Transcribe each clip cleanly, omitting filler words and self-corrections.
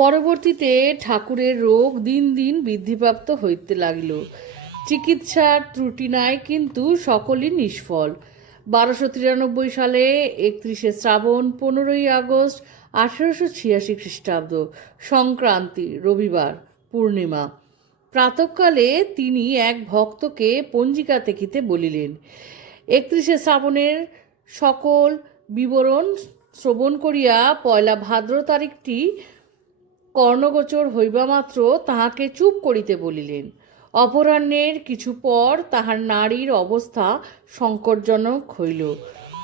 পরবর্তীতে ঠাকুরের রোগ দিন দিন বৃদ্ধিপ্রাপ্ত হইতে লাগিল। চিকিৎসার ত্রুটি নাই, কিন্তু সকলই নিষ্ফল। 1293 সালে 31শে শ্রাবণ, 15ই আগস্ট 1886 খ্রিস্টাব্দ, সংক্রান্তি, রবিবার, পূর্ণিমা। প্রাতঃকালে তিনি এক ভক্তকে পঞ্জিকা দেখিতে বলিলেন। 31শে শ্রাবণের সকল বিবরণ শ্রবণ করিয়া পয়লা ভাদ্র তারিখটি কর্ণগোচর হইবামাত্র তাহাকে চুপ করিতে বলিলেন। অপরাহ্নের কিছু পর তাহার নাড়ীর অবস্থা সংকটজনক হইল।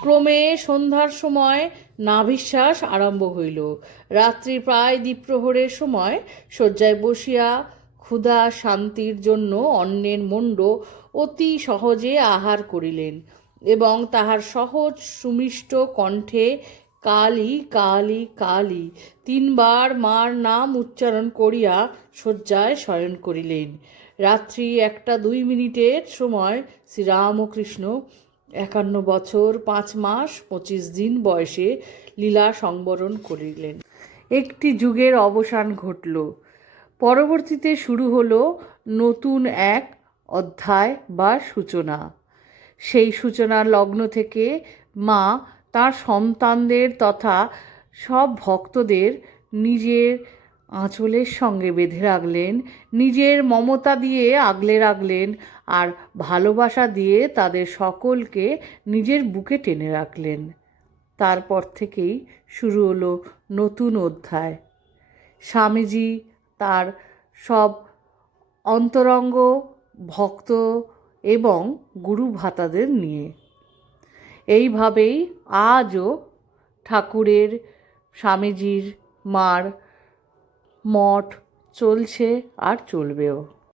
ক্রমে সন্ধ্যার সময় নাভিশ্বাস আরম্ভ হইল। রাত্রি প্রায় দ্বিপ্রহরের সময় শয্যায় বসিয়া ক্ষুধা শান্তির জন্য অন্নের মণ্ড অতি সহজে আহার করিলেন এবং তাহার সহজ সুমিষ্ট কণ্ঠে কালী কালী কালী 3 বার মার নাম উচ্চারণ করিয়া শয্যায় শয়ন করিলেন। রাত্রি 1:02 সময় শ্রীরামকৃষ্ণ 51 বছর 5 মাস 25 দিন বয়সে লীলা সংবরণ করিলেন। একটি যুগের অবসান ঘটল। পরবর্তীতে শুরু হলো নতুন এক অধ্যায় বা সূচনা। সেই সূচনার লগ্ন থেকে মা তার সন্তানদের তথা সব ভক্তদের নিজের আঁচলের সঙ্গে বেঁধে রাখলেন, নিজের মমতা দিয়ে আগলে রাখলেন, আর ভালোবাসা দিয়ে তাদের সকলকে নিজের বুকে টেনে রাখলেন। তারপর থেকেই শুরু হলো নতুন অধ্যায়। স্বামীজি তার সব অন্তরঙ্গ ভক্ত এবং গুরু ভ্রাতাদের নিয়ে। এইভাবেই আজও ঠাকুরের, স্বামীজির, মার মঠ চলছে আর চলবেও।